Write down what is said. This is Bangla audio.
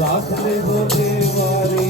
রাখলে হতে পারি